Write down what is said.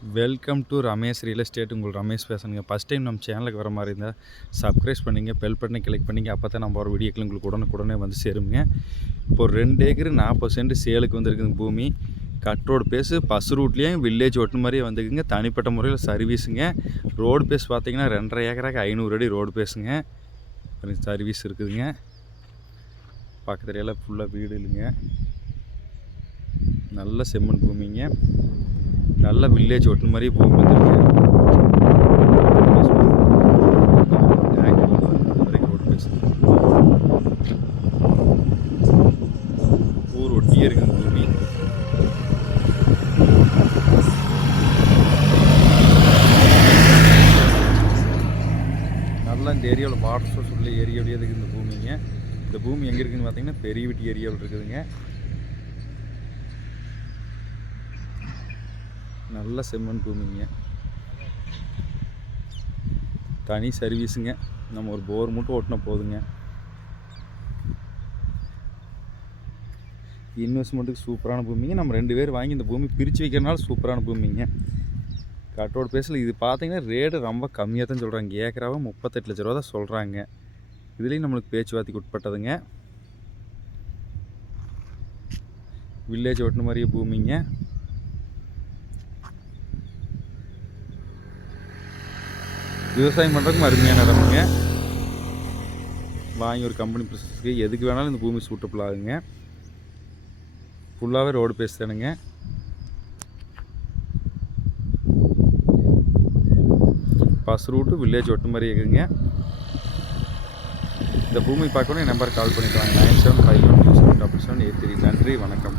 Welcome to Ramesh real estate உங்கள் ரமேஷ் பேசுங்க first time நம்ம சேனலுக்கு வர மாதிரி இருந்தால் சப்ஸ்கிரைப் பண்ணிங்க பெல் பட்டனை கிளிக் பண்ணிங்க. அப்போ தான் நம்ம வர வீடியோக்கள் உங்களுக்கு உடனுக்குடனே வந்து சேருங்க. இப்போ ரெண்டு ஏக்கர் நாற்பது சென்ட் சேலுக்கு வந்திருக்குங்க பூமி. கட் ரோடு பேஸு பஸ் ரூட்லேயும் வில்லேஜ் ஒட்டு மாதிரியே வந்துக்குங்க. தனிப்பட்ட முறையில் சர்வீஸுங்க ரோடு பேஸ் பார்த்தீங்கன்னா ரெண்டரை ஏக்கராக்கு ஐநூறு அடி ரோடு பேஸுங்க சர்வீஸ் இருக்குதுங்க. பக்கத்துலையெல்லாம் ஃபுல்லாக வீடு இல்லைங்க. நல்ல செம்மண் பூமிங்க. நல்ல வில்லேஜ் ஒட்டு மாதிரியே போக வந்துருக்கு ஊர் ஒட்டியே இருக்குங்க பூமி நல்லா இந்த ஏரியாவில் வாட்டர் சோர்ஸ் உள்ள ஏரியாவிலேயே இருக்குது இந்த பூமிங்க. இந்த பூமி எங்கே இருக்குதுன்னு பார்த்தீங்கன்னா பெரிய வீட்டு ஏரியாவில் இருக்குதுங்க. நல்ல செம்மண் பூமிங்க. தனி சர்வீஸுங்க. நம்ம ஒரு போர் மட்டும் ஓட்டினா போதுங்க. இன்வெஸ்ட்மெண்ட்டுக்கு சூப்பரான பூமிங்க. நம்ம ரெண்டு பேர் வாங்கி இந்த பூமி பிரித்து வைக்கிறனால சூப்பரான பூமிங்க. கட்டோட பேஸில் இது பார்த்தீங்கன்னா ரேட்டு ரொம்ப கம்மியாக தான் சொல்கிறாங்க ஏக்கராவை முப்பத்தெட்டு லட்ச ரூபா தான் சொல்கிறாங்க இதுலேயும் நம்மளுக்கு பேச்சுவார்த்தைக்கு உட்பட்டதுங்க. வில்லேஜ் ஓட்டின மாதிரியே பூமிங்க. விவசாயம் பண்ணுறதுக்கு அருமையான இடமுங்க வாங்கி ஒரு கம்பெனி ப்ரொசஸ்க்கு எதுக்கு வேணாலும் இந்த பூமி சூட்டபிள் ஆகுங்க ஃபுல்லாகவே ரோடு பேஸ் தானுங்க. பஸ் ரூட்டு வில்லேஜ் ஒட்டு மாதிரி இருக்குங்க. இந்த பூமி பார்க்கணும் என் நம்பருக்கு கால் பண்ணிட்டு வாங்க. Nine seven five one two seven double seven eight three நன்றி வணக்கம்.